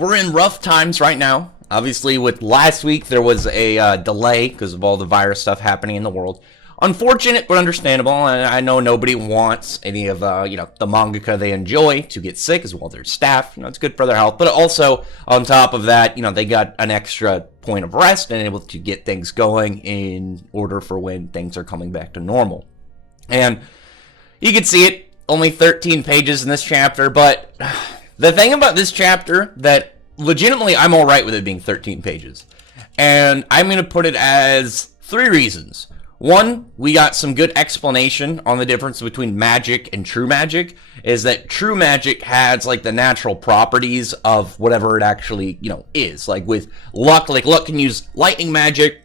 we're in rough times right now. Obviously, with last week, there was a delay because of all the virus stuff happening in the world. Unfortunate, but understandable. And I know nobody wants any of the mangaka they enjoy to get sick, as well as their staff. It's good for their health. But also, on top of that, they got an extra point of rest and able to get things going in order for when things are coming back to normal. And you can see it, only 13 pages in this chapter, but the thing about this chapter that legitimately I'm all right with it being 13 pages. And I'm going to put it as 3 reasons. One, we got some good explanation on the difference between magic and true magic, is that true magic has like the natural properties of whatever it actually, is. Like with luck, luck can use lightning magic,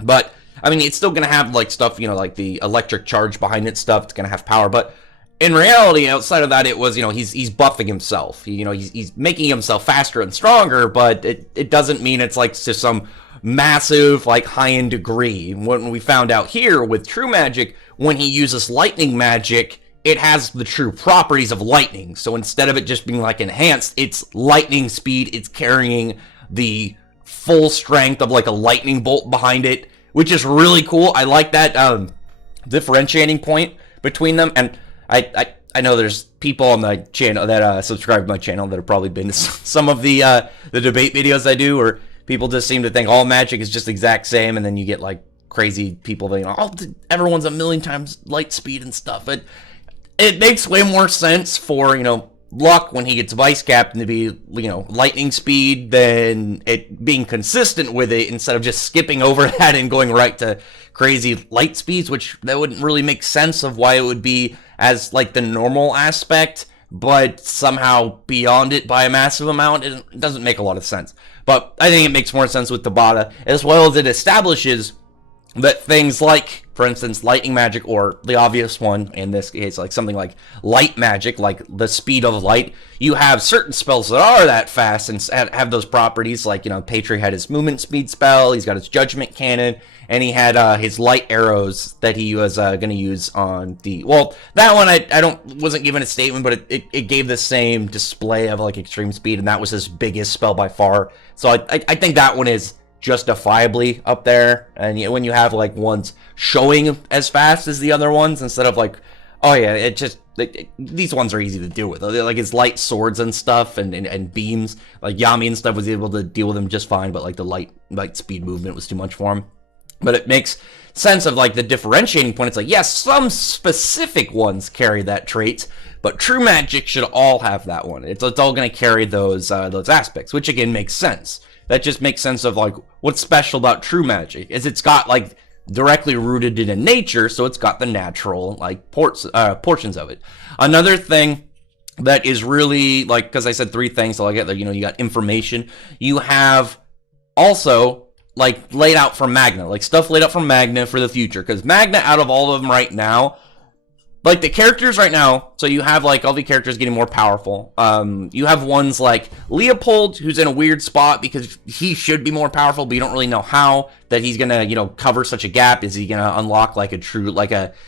but I mean, it's still going to have like stuff, like the electric charge behind it stuff. It's going to have power, but in reality, outside of that, it was, he's buffing himself. He's making himself faster and stronger, but it doesn't mean it's like to some massive, like, high-end degree. When we found out here with true magic, when he uses lightning magic, it has the true properties of lightning. So instead of it just being, like, enhanced, it's lightning speed. It's carrying the full strength of, like, a lightning bolt behind it, which is really cool. I like that differentiating point between them, and I know there's people on my channel that subscribe to my channel that have probably been to some of the debate videos I do, or people just seem to think all magic is just the exact same, and then you get like crazy people that everyone's a million times light speed and stuff. But it makes way more sense for Luck when he gets vice captain to be lightning speed than it being consistent with it, instead of just skipping over that and going right to crazy light speeds, which that wouldn't really make sense of why it would be as like the normal aspect, but somehow beyond it by a massive amount. It doesn't make a lot of sense. But I think it makes more sense with Tabata, as well as it establishes that things like, for instance, lightning magic, or the obvious one in this case, like something like light magic, like the speed of light, you have certain spells that are that fast and have those properties. Like, Patri had his movement speed spell, he's got his judgment cannon, and he had his light arrows that he was going to use on the, well, that one I wasn't given a statement, but it gave the same display of like extreme speed, and that was his biggest spell by far. So I think that one is justifiably up there. And when you have like ones showing as fast as the other ones, instead of like, oh yeah, these ones are easy to deal with. Like his light swords and stuff, and beams, like Yami and stuff was able to deal with them just fine, but like the light speed movement was too much for him. But it makes sense of like the differentiating point. It's like, yes, some specific ones carry that trait, but true magic should all have that one. It's all going to carry those aspects, which again makes sense. That just makes sense of like what's special about true magic is it's got like directly rooted in nature, so it's got the natural like portions of it. Another thing that is really like, because I said 3 things, so I get there. You got information. You have also like laid out for Magna, like stuff laid out for Magna for the future, because Magna, out of all of them right now, like the characters right now, so you have like all the characters getting more powerful. You have ones like Leopold, who's in a weird spot because he should be more powerful, but you don't really know how that he's gonna, cover such a gap. Is he gonna unlock like a true,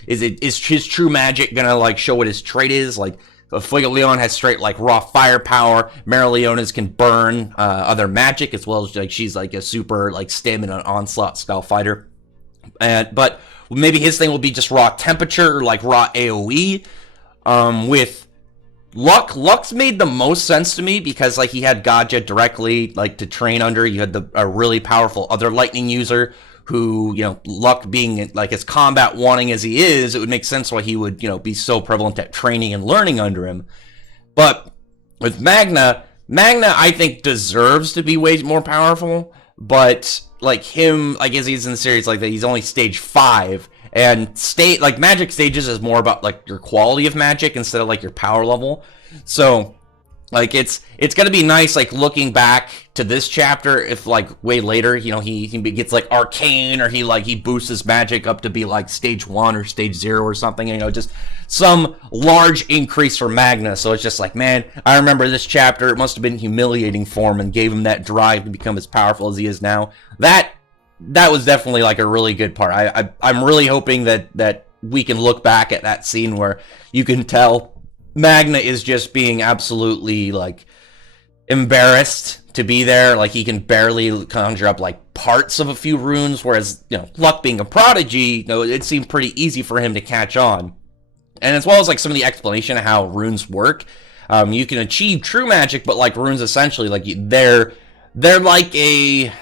is his true magic gonna like show what his trait is? Like Fuego Leon has straight like raw firepower. Mara Leona's can burn other magic, as well as like she's like a super like stamina onslaught style fighter. But maybe his thing will be just raw temperature, or like raw AoE. With Luck's made the most sense to me because like he had Gaja directly like to train under. You had a really powerful other lightning user who, Luck being like as combat wanting as he is, it would make sense why he would, be so prevalent at training and learning under him. But with Magna I think deserves to be way more powerful, but like him, like as he's in the series like that, he's only stage 5, and like magic stages is more about like your quality of magic instead of like your power level. So like it's gonna be nice like looking back to this chapter if like way later he gets like arcane, or he boosts his magic up to be like stage 1 or stage 0 or something, just some large increase for Magna. So it's just like, man, I remember this chapter, it must have been humiliating for him and gave him that drive to become as powerful as he is now. That was definitely like a really good part. I'm really hoping that we can look back at that scene where you can tell Magna is just being absolutely like embarrassed to be there. Like, he can barely conjure up like parts of a few runes, whereas, you know, Luck being a prodigy, you know, it seemed pretty easy for him to catch on. And as well as like some of the explanation of how runes work, you can achieve true magic, but like runes essentially, like they're like an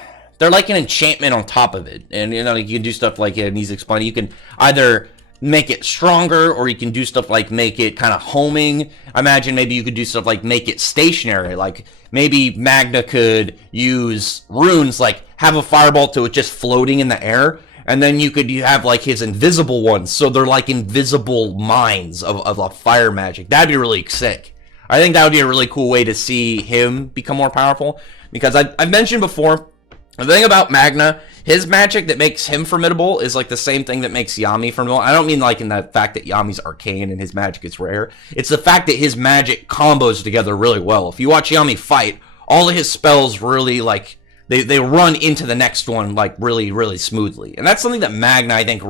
enchantment on top of it. And, you know, you can do stuff like, and he's explaining, you can either make it stronger, or you can do stuff like make it kind of homing. I imagine maybe you could do stuff like make it stationary. Like maybe Magna could use runes, like have a fireball to it just floating in the air, and then you have like his invisible ones, so they're like invisible mines of fire magic. That'd be really sick. I think that would be a really cool way to see him become more powerful, because I've mentioned before, the thing about Magna, his magic that makes him formidable is like the same thing that makes Yami formidable. I don't mean like in the fact that Yami's arcane and his magic is rare. It's the fact that his magic combos together really well. If you watch Yami fight, all of his spells really like they run into the next one like really smoothly. And that's something that Magna, I think,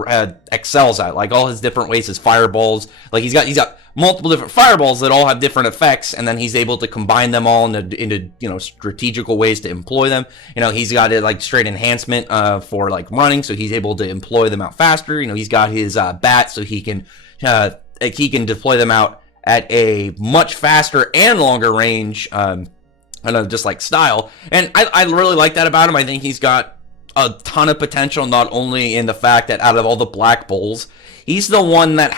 excels at. Like all his different ways, his fireballs, like he's got multiple different fireballs that all have different effects, and then he's able to combine them all into you know, strategical ways to employ them. You know, he's got it like straight enhancement for like running, so he's able to employ them out faster. You know, he's got his bat, so he can deploy them out at a much faster and longer range. I know, just like style. And I really like that about him. I think he's got a ton of potential, not only in the fact that out of all the Black Bulls, he's the one that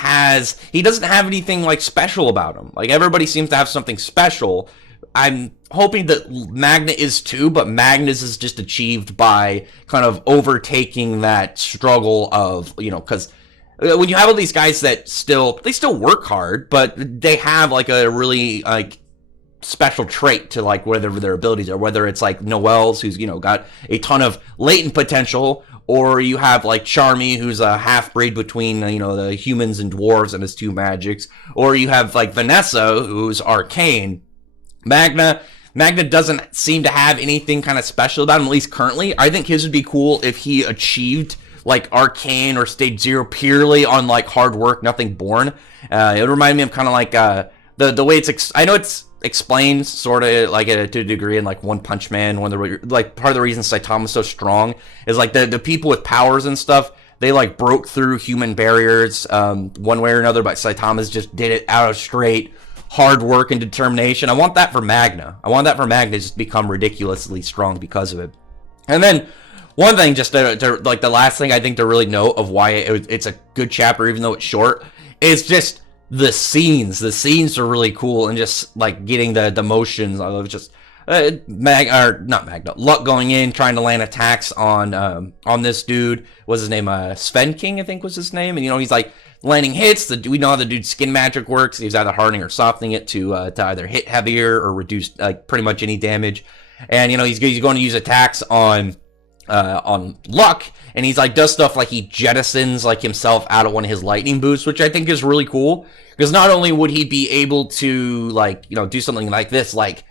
he doesn't have anything like special about him. Like everybody seems to have something special. I'm hoping that Magna is too, but Magnus is just achieved by kind of overtaking that struggle of, you know, because when you have all these guys that still work hard, but they have like a really like special trait to like whatever their abilities are, whether it's like Noel's, who's, you know, got a ton of latent potential, or you have like Charmy, who's a half-breed between, you know, the humans and dwarves and his two magics, or you have like Vanessa, who's arcane. Magna doesn't seem to have anything kind of special about him, at least currently. I think his would be cool if he achieved like arcane or stage 0 purely on like hard work, nothing born. It would remind me of kind of like the way I know it's explained sort of like to a degree in like One Punch Man. One of the like part of the reason Saitama's so strong is like the people with powers and stuff, they like broke through human barriers one way or another, but Saitama's just did it out of straight hard work and determination. I want that for Magna. I want that for Magna to just become ridiculously strong because of it. And then one thing, just to like the last thing I think to really note of why it's a good chapter, even though it's short, is just the scenes. The scenes are really cool, and just like getting the motions of just Luck going in, trying to land attacks on this dude. What's his name? Sven King, I think was his name. And, you know, he's like landing hits. We know how the dude's skin magic works. He's either hardening or softening it to either hit heavier or reduce like pretty much any damage. And, you know, he's going to use attacks on Luck, and he's like does stuff like he jettisons like himself out of one of his lightning boosts, which I think is really cool, because not only would he be able to like, you know, do something like this, like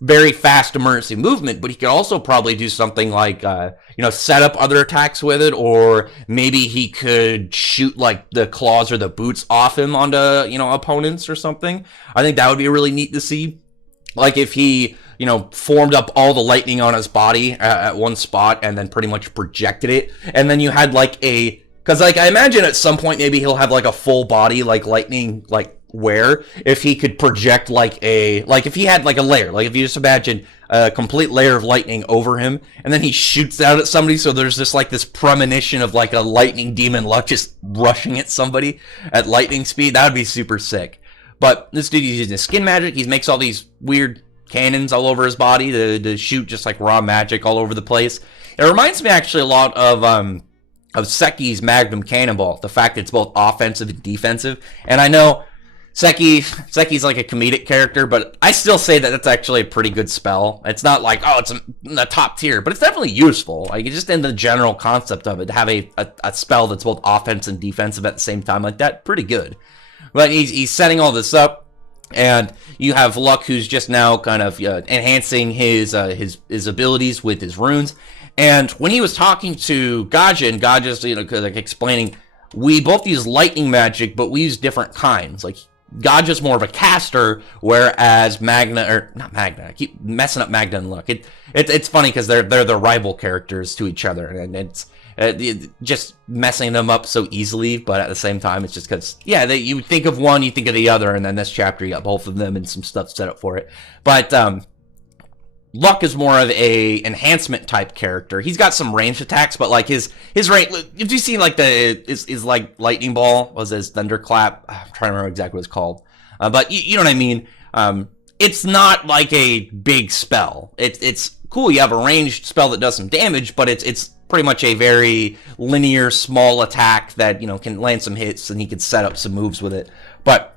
very fast emergency movement, but he could also probably do something like you know, set up other attacks with it, or maybe he could shoot like the claws or the boots off him onto, you know, opponents or something. I think that would be really neat to see. Like if he, you know, formed up all the lightning on his body at one spot and then pretty much projected it. And then you had like because like I imagine at some point maybe he'll have like a full body like lightning like wear, if he could project like if he had like a layer, like if you just imagine a complete layer of lightning over him, and then he shoots out at somebody, so there's just like this premonition of like a lightning demon Luck just rushing at somebody at lightning speed. That would be super sick. But this dude uses his skin magic. He makes all these weird cannons all over his body to shoot just like raw magic all over the place. It reminds me actually a lot of Seki's Magnum Cannonball, the fact that it's both offensive and defensive. And I know Seki's like a comedic character, but I still say that that's actually a pretty good spell. It's not like, oh, it's in the top tier, but it's definitely useful. Like, just in the general concept of it, to have a spell that's both offense and defensive at the same time like that, pretty good. But he's setting all this up, and you have Luck, who's just now kind of enhancing his abilities with his runes. And when he was talking to Gaja, and Gaja's, you know, like explaining, we both use lightning magic, but we use different kinds. Like Gaja's more of a caster, whereas Magna, or not Magna, I keep messing up Magna and Luck. It's funny because they're the rival characters to each other, and it's just messing them up so easily, but at the same time, it's just because, yeah, you think of one, you think of the other, and then this chapter, you got both of them and some stuff set up for it. But Luck is more of a enhancement type character. He's got some ranged attacks, but like his range, if you see like his like lightning ball was his thunderclap. I'm trying to remember exactly what it's called, but you know what I mean. It's not like a big spell. It's cool. You have a ranged spell that does some damage, but it's pretty much a very linear small attack that, you know, can land some hits, and he can set up some moves with it. But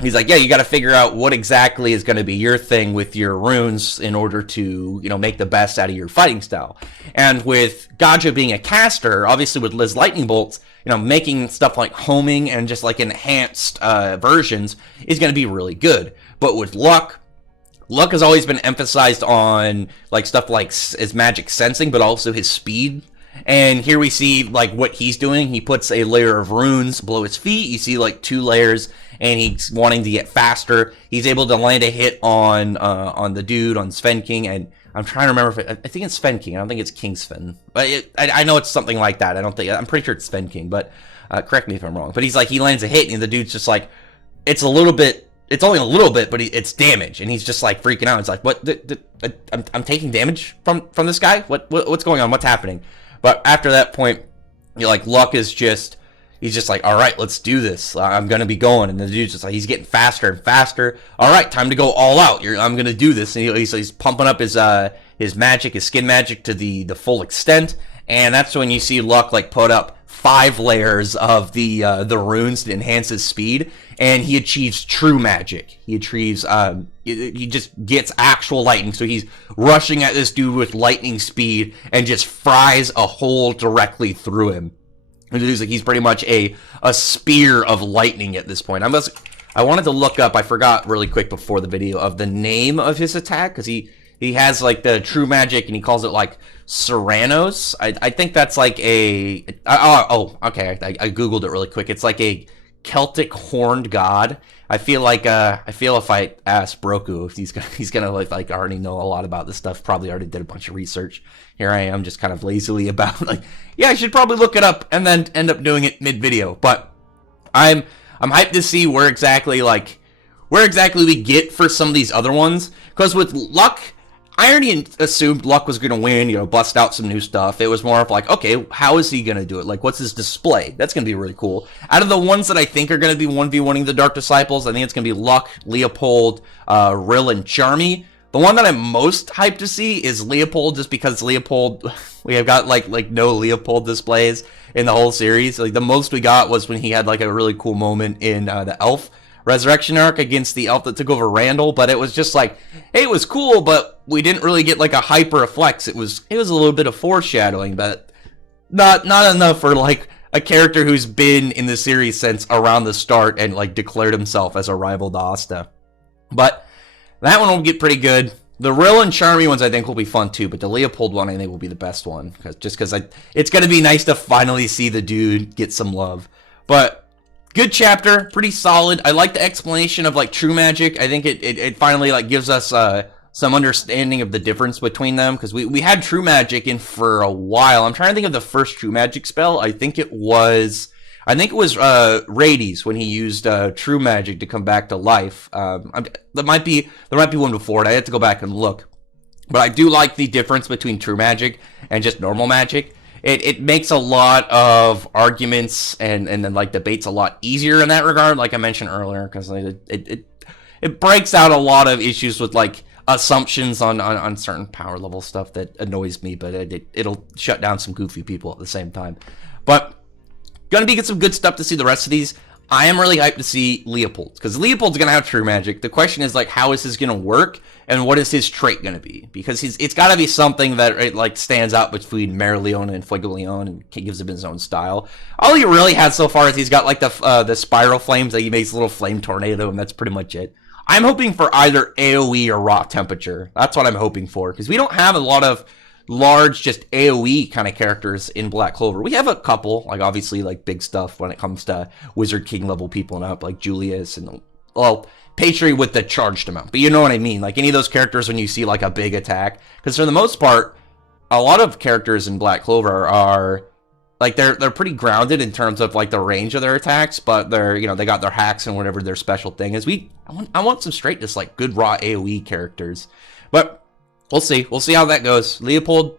he's like, yeah, you got to figure out what exactly is going to be your thing with your runes in order to, you know, make the best out of your fighting style. And with Gaja being a caster, obviously with Liz Lightning Bolts, you know, making stuff like homing and just like enhanced versions is going to be really good. But with Luck has always been emphasized on like stuff like his magic sensing, but also his speed. And here we see like what he's doing. He puts a layer of runes below his feet. You see like 2 layers, and he's wanting to get faster. He's able to land a hit on the dude, on Sven King, and I'm trying to remember if I think it's Sven King. I don't think it's King Sven, but I know it's something like that. I'm pretty sure it's Sven King, but correct me if I'm wrong. But he's like, he lands a hit, and the dude's just like, it's only a little bit, but it's damage, and he's just like freaking out. It's like, what? I'm taking damage from this guy. What's going on? What's happening? But after that point, you're like, Luck is he's just like, all right, let's do this. I'm gonna be going, and the dude's just like, he's getting faster and faster. All right, time to go all out. I'm gonna do this, and he's pumping up his magic, his skin magic to the full extent, and that's when you see Luck like put up 5 layers of the runes to enhance his speed, and he achieves true magic. He achieves he just gets actual lightning, so he's rushing at this dude with lightning speed and just fries a hole directly through him. And he's pretty much a spear of lightning at this point. I wanted to look up, I forgot really quick before the video, of the name of his attack, because he has like the true magic, and he calls it like Serranos. I think that's like a okay, I googled it really quick. It's like a Celtic horned god. I feel if I ask Broku if he's gonna like already know a lot about this stuff, probably already did a bunch of research. Here I am just kind of lazily about like, yeah, I should probably look it up and then end up doing it mid video. But I'm hyped to see where exactly we get for some of these other ones, because with Luck, I already assumed Luck was going to win, you know, bust out some new stuff. It was more of like, okay, how is he going to do it? Like, what's his display? That's going to be really cool. Out of the ones that I think are going to be 1v1ing the Dark Disciples, I think it's going to be Luck, Leopold, Rill, and Charmy. The one that I'm most hyped to see is Leopold, just because Leopold, we have got like no Leopold displays in the whole series. Like, the most we got was when he had like a really cool moment in the Elf Resurrection arc against the elf that took over Randall, but it was just like, hey, it was cool, but we didn't really get like a hyper flex. It was a little bit of foreshadowing, but not enough for like a character who's been in the series since around the start and like declared himself as a rival to Asta. But that one will get pretty good. The Rill and Charmy ones I think will be fun too, but the Leopold one I think will be the best one, because it's gonna be nice to finally see the dude get some love. But good chapter, pretty solid. I like the explanation of like true magic. I think it finally like gives us some understanding of the difference between them, because we had true magic in for a while. I'm trying to think of the first true magic spell. I think it was Rades when he used true magic to come back to life. There might be one before it. I had to go back and look. But I do like the difference between true magic and just normal magic. It makes a lot of arguments and then like debates a lot easier in that regard, like I mentioned earlier, because it breaks out a lot of issues with like assumptions on certain power level stuff that annoys me, but it'll shut down some goofy people at the same time. But gonna get some good stuff to see the rest of these. I am really hyped to see Leopold, because Leopold's gonna have true magic. The question is like, how is this gonna work, and what is his trait gonna be? Because it's gotta be something that it like stands out between Merleone and Fuegoleon and gives him his own style. All he really has so far is he's got like the spiral flames that he makes a little flame tornado, and that's pretty much it. I'm hoping for either AoE or raw temperature. That's what I'm hoping for, because we don't have a lot of large just AoE kind of characters in Black Clover. We have a couple, like obviously like big stuff when it comes to Wizard King level people and up, like Julius and well, Patri with the charged amount, but you know what I mean. Like any of those characters when you see like a big attack, because for the most part, a lot of characters in Black Clover are like they're pretty grounded in terms of like the range of their attacks, but they're they got their hacks and whatever their special thing is. I want some straight just like good raw AOE characters, but we'll see how that goes. Leopold,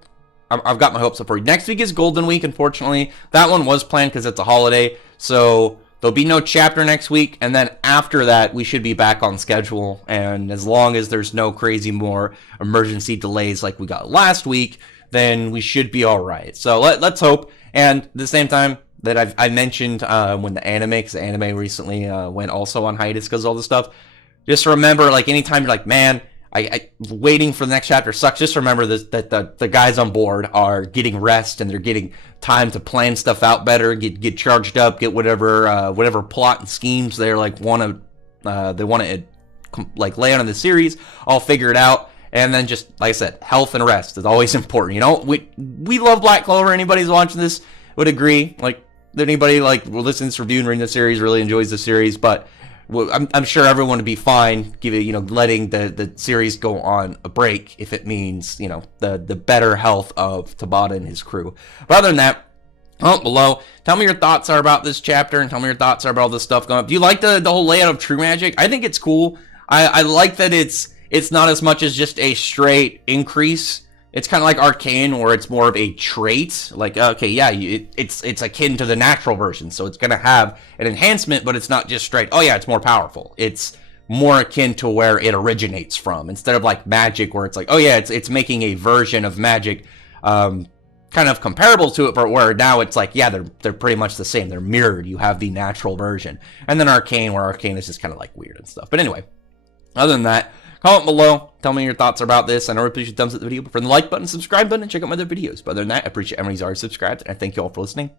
I've got my hopes up for you. Next week is Golden Week, unfortunately. That one was planned because it's a holiday, so there'll be no chapter next week, and then after that, we should be back on schedule, and as long as there's no crazy more emergency delays like we got last week, then we should be all right. So let's hope, and at the same time that I mentioned when the anime, because the anime recently went also on hiatus because of all this stuff, just remember, like, anytime you're like, man, I waiting for the next chapter sucks. Just remember that the guys on board are getting rest and they're getting time to plan stuff out better, get charged up, get whatever plot and schemes they're like they want to like lay on the series, all figure it out, and then just like I said, health and rest is always important. We love Black Clover. Anybody who's watching this would agree. Like anybody like listening to this review and reading the series really enjoys the series, but I'm sure everyone would be fine letting the series go on a break if it means the better health of Tabata and his crew. But other than that, comment below, tell me your thoughts are about this chapter, and tell me your thoughts are about all this stuff going up. Do you like the whole layout of True Magic? I think it's cool. I like that it's not as much as just a straight increase. It's kind of like Arcane, where it's more of a trait. Like, okay, yeah, it's akin to the natural version, so it's going to have an enhancement, but it's not just straight, oh yeah, it's more powerful. It's more akin to where it originates from, instead of like Magic, where it's like, oh yeah, it's making a version of Magic kind of comparable to it, but where now it's like, yeah, they're pretty much the same. They're mirrored. You have the natural version. And then Arcane, where Arcane is just kind of like weird and stuff. But anyway, other than that, comment below, tell me your thoughts about this. I know I appreciate thumbs up the video, but for the like button, subscribe button, and check out my other videos. But other than that, I appreciate everyone who's already subscribed, and I thank you all for listening.